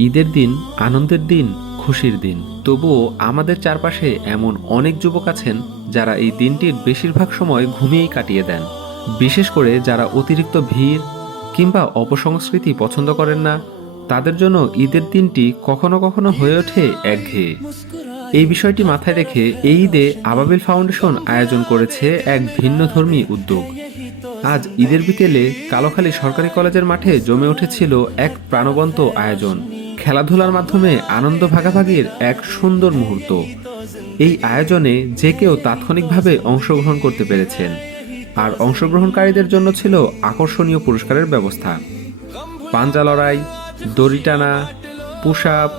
ঈদের দিন আনন্দের দিন, খুশির দিন। তবুও আমাদের চারপাশে এমন অনেক যুবক আছেন যারা এই দিনটির বেশিরভাগ সময় ঘুমিয়েই কাটিয়ে দেন। বিশেষ করে যারা অতিরিক্ত ভিড় কিংবা অপসংস্কৃতি পছন্দ করেন না, তাদের জন্য ঈদের দিনটি কখনো কখনো হয়ে ওঠে একঘেয়ে। এই বিষয়টি মাথায় রেখে এই ঈদে আবাবিল ফাউন্ডেশন আয়োজন করেছে এক ভিন্নধর্মী উদ্যোগ। আজ ঈদের বিকেলে কালোখালী সরকারি কলেজের মাঠে জমে উঠেছিল এক প্রাণবন্ত আয়োজন, খেলাধুলার মাধ্যমে আনন্দ ভাগাভাগির এক সুন্দর মুহূর্ত। এই আয়োজনে যে কেউ তাৎক্ষণিকভাবে অংশগ্রহণ করতে পেরেছেন, আর অংশগ্রহণকারীদের জন্য ছিল আকর্ষণীয় পুরস্কারের ব্যবস্থা। পাঞ্জা লড়াই, দড়ি টানা, পুশ আপ,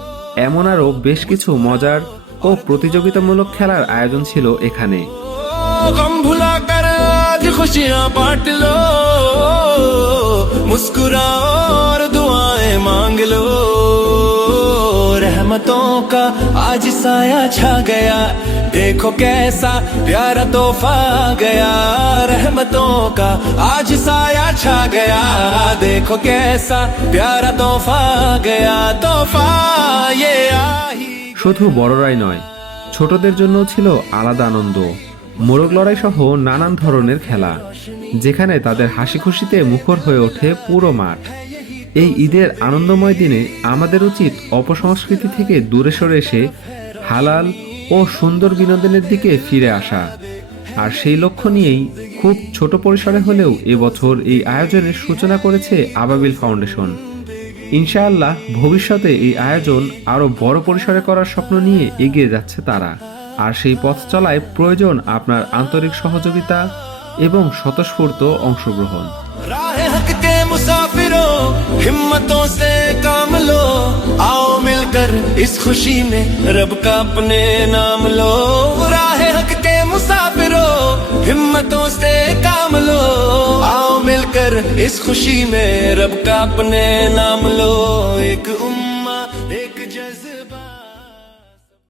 এমন আরও বেশ কিছু মজার ও প্রতিযোগিতামূলক খেলার আয়োজন ছিল এখানে। गम भुला कर आज खुशियां बांट लो, मुस्कुराओ और दुआएं मांग लो। रहमतों का आज साया छा गया, देखो कैसा प्यारा तोहफा गया। रहमतों का आज साया छा गया, देखो कैसा प्यारा तोहफा गया। तोहफा ये आही। শুধু বড়রাই নয়, ছোটদের জন্য ছিল আলাদা আনন্দ। মোরগ লড়াই সহ নানান ধরনের খেলা, যেখানে তাদের হাসি খুশিতে মুখর হয়ে ওঠে পুরো মাঠ। এই ঈদের আনন্দময় দিনে আমাদের উচিত অপসংস্কৃতি থেকে দূরে সরে এসে হালাল ও সুন্দর বিনোদনের দিকে ফিরে আসা। আর সেই লক্ষ্য নিয়েই খুব ছোট পরিসরে হলেও এবছর এই আয়োজনের সূচনা করেছে আবাবিল ফাউন্ডেশন। ইনশাআল্লাহ ভবিষ্যতে এই আয়োজন আরও বড় পরিসরে করার স্বপ্ন নিয়ে এগিয়ে যাচ্ছে তারা। আর সেই পথ চলায় প্রয়োজন আপনার আন্তরিক সহযোগিতা এবং স্বতঃস্ফূর্ত অংশগ্রহণ। राह हक के मुसाफिरों, हिम्मतों से काम लो, आओ मिलकर इस खुशी में रब का अपने नाम लो। राह हक के मुसाफिरों, हिम्मतों से काम लो, आओ मिलकर इस खुशी में रब का अपने नाम लो। एक